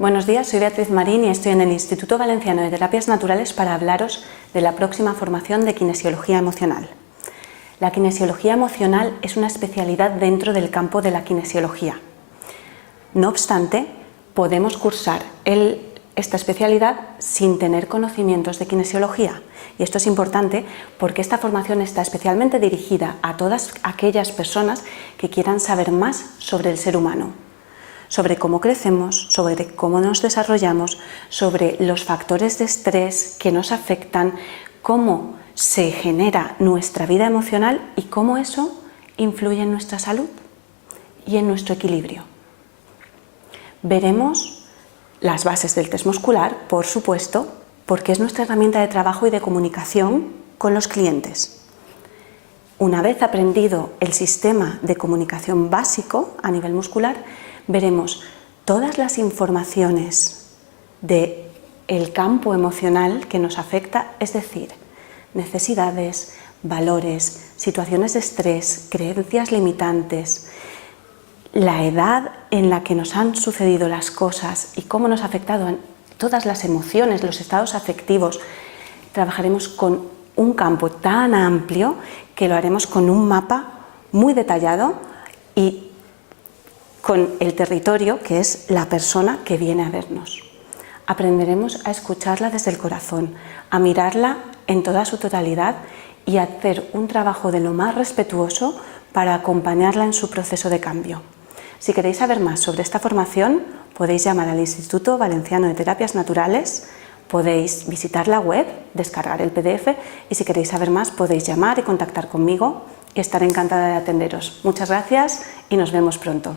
Buenos días, soy Beatriz Marín y estoy en el Instituto Valenciano de Terapias Naturales para hablaros de la próxima formación de kinesiología emocional. La kinesiología emocional es una especialidad dentro del campo de la kinesiología. No obstante, podemos cursar esta especialidad sin tener conocimientos de kinesiología. Y esto es importante porque esta formación está especialmente dirigida a todas aquellas personas que quieran saber más sobre el ser humano, sobre cómo crecemos, sobre cómo nos desarrollamos, sobre los factores de estrés que nos afectan, cómo se genera nuestra vida emocional y cómo eso influye en nuestra salud y en nuestro equilibrio. Veremos las bases del test muscular, por supuesto, porque es nuestra herramienta de trabajo y de comunicación con los clientes. Una vez aprendido el sistema de comunicación básico a nivel muscular, veremos todas las informaciones del campo emocional que nos afecta, es decir, necesidades, valores, situaciones de estrés, creencias limitantes, la edad en la que nos han sucedido las cosas y cómo nos ha afectado en todas las emociones, los estados afectivos. Trabajaremos con un campo tan amplio que lo haremos con un mapa muy detallado y con el territorio, que es la persona que viene a vernos. Aprenderemos a escucharla desde el corazón, a mirarla en toda su totalidad y a hacer un trabajo de lo más respetuoso para acompañarla en su proceso de cambio. Si queréis saber más sobre esta formación, podéis llamar al Instituto Valenciano de Terapias Naturales, podéis visitar la web, descargar el PDF y si queréis saber más podéis llamar y contactar conmigo y estaré encantada de atenderos. Muchas gracias y nos vemos pronto.